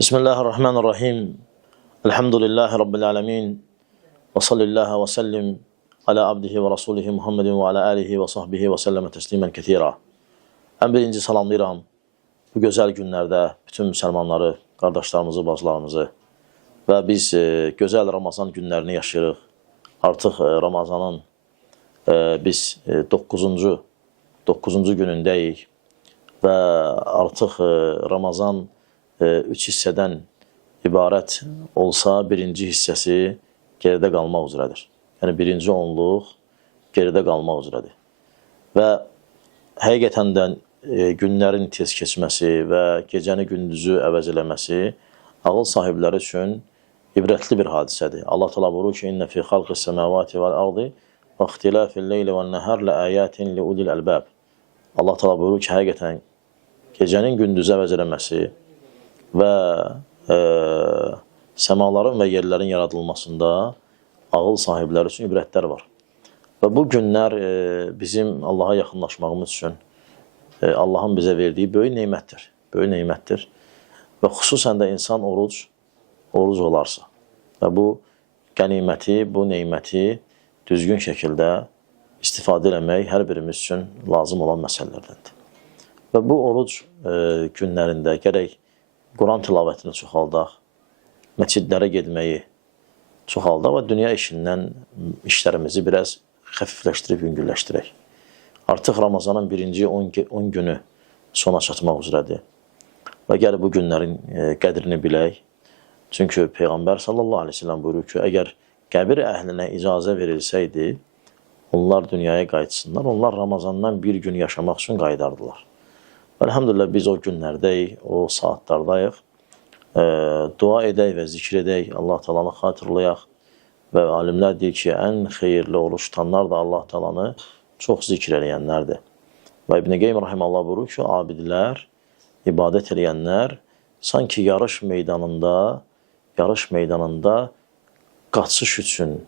Bismillahirrahmanirrahim. Elhamdülillahi Rabbil alemin. Və sallallahu və sellim alə abdihi və rasulihi Muhammedin və alə alihi və sahbihi və səlləmə təslimən kəthira. Ən birinci salamlayıram bu gözəl günlərdə bütün müsəlmanları, qardaşlarımızı, bacılarımızı və biz gözəl Ramazan günlərini yaşayırıq. Artıq Ramazanın biz 9-cu günündəyik və artıq Ramazan 3 hissədən ibarət olsa, birinci hissəsi geridə qalmaq üzrədir. Yəni, birinci onluq geridə qalmaq üzrədir. Və həqiqətən də günlərin tez keçməsi və gecəni gündüzü əvəz eləməsi ağıl sahibləri üçün ibrətli bir hadisədir. Allah təala buyurur ki, "İnnə fi xalqis semavati vel ardı və ixtilafil leyli ven nahar laayatin liulil albab." Allah təala buyurur ki, həqiqətən gecənin gündüzü əvəz eləməsi və səmaların və yerlərin yaradılmasında ağıl sahibləri üçün ibrətlər var. Və bu günlər bizim Allaha yaxınlaşmağımız üçün Allahın bizə verdiyi böyük neymətdir. Böyük neymətdir. Və xüsusən də insan oruc olarsa və bu qəniməti, bu neyməti düzgün şəkildə istifadə eləmək hər birimiz üçün lazım olan məsələlərdəndir. Və bu oruc günlərində gərək Quran tilavətini çoxaldaq, məscidlərə getməyi çoxaldaq və dünya işlərimizi biraz xəfifləşdirib, yüngülləşdirək. Artıq Ramazanın birinci 10 günü sona çatmaq üzrədir. Və gəl bu günlərin qədrini bilək. Çünki Peyğəmbər sallallahu aleyhi ve sellem buyurur ki, əgər qəbir əhlinə icazə verilsəydi, onlar dünyaya qayıtsınlar, onlar Ramazandan bir gün yaşamaq üçün qayıdardılar. Elhamdülillah biz o günlərdəyik, o saatlardayıq. Dua edək və zikr edək, Allah Taalanı xatırlayaq və alimlər deyir ki, ən xeyirli oruç tutanlar da Allah Taalanı çox zikr eləyənlərdir. Və İbn Qeym rahimehullah buyurur ki, abidlər, ibadət eləyənlər sanki yarış meydanında qaçış üçün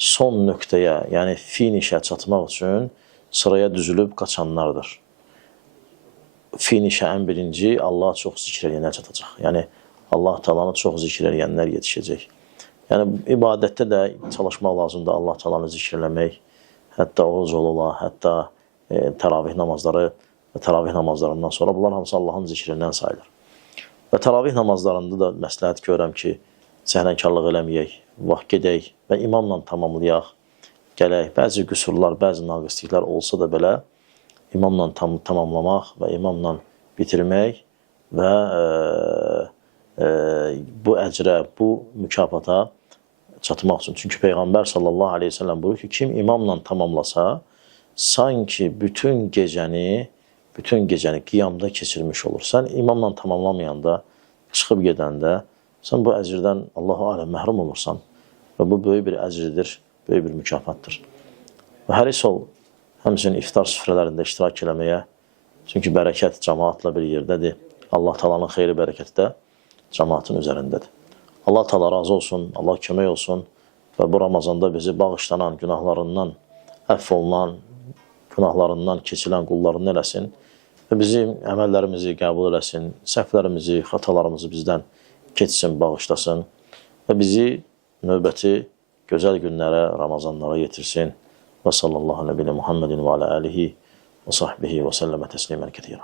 son nöqtəyə, yəni finişə çatmaq üçün sıraya düzülüb qaçanlardır. Finişə ən birinci Allah çox zikr eləyənlər çatacaq. Yəni, Allah Taalanı çox zikr eləyənlər yetişəcək. Yəni, ibadətdə də çalışmaq lazımdır Allah Taalanı zikr eləmək, hətta oruc ola, hətta təravih namazları və təravih namazlarından sonra bunlar hamısı Allahın zikrindən sayılır. Və təravih namazlarında da məsləhət görürəm ki, səhlənkarlıq eləməyək, vaxt gedək və imamla tamamlayaq, gələk. Bəzi qüsurlar, bəzi naqisliklər olsa da belə, imamla tamamlamaq və imamla bitirmək və bu əcrə, bu mükafata çatmaq üçün. Çünki Peyğəmbər sallallahu aleyhi ve sellem buyurur ki, kim imamla tamamlasa, sanki bütün gecəni qiyamda keçirmiş olur. Sən imamla tamamlamayanda, çıxıb gedəndə, sən bu əcrdən Allah-u aləm məhrum olursan və bu böyük bir əcrdir, böyük bir mükafatdır. Və həris ol, həmçinin iftar süfrələrində iştirak eləməyə, çünki bərəkət cəmaatla bir yerdədir. Allah Taalanın xeyri bərəkəti də cəmaatın üzərindədir. Allah Taala razı olsun, Allah kömək olsun və bu Ramazanda bizi bağışlanan, günahlarından əfv olunan, günahlarından keçilən qullarını eləsin və bizim əməllərimizi qəbul eləsin, səhvlərimizi, xatalarımızı bizdən keçsin, bağışlasın və bizi növbəti gözəl günlərə, Ramazanlara yetirsin. Və sallallahu aleyhi ve Muhammedin və alə alihi və sahbihi və səlləmə təslimən kəthira.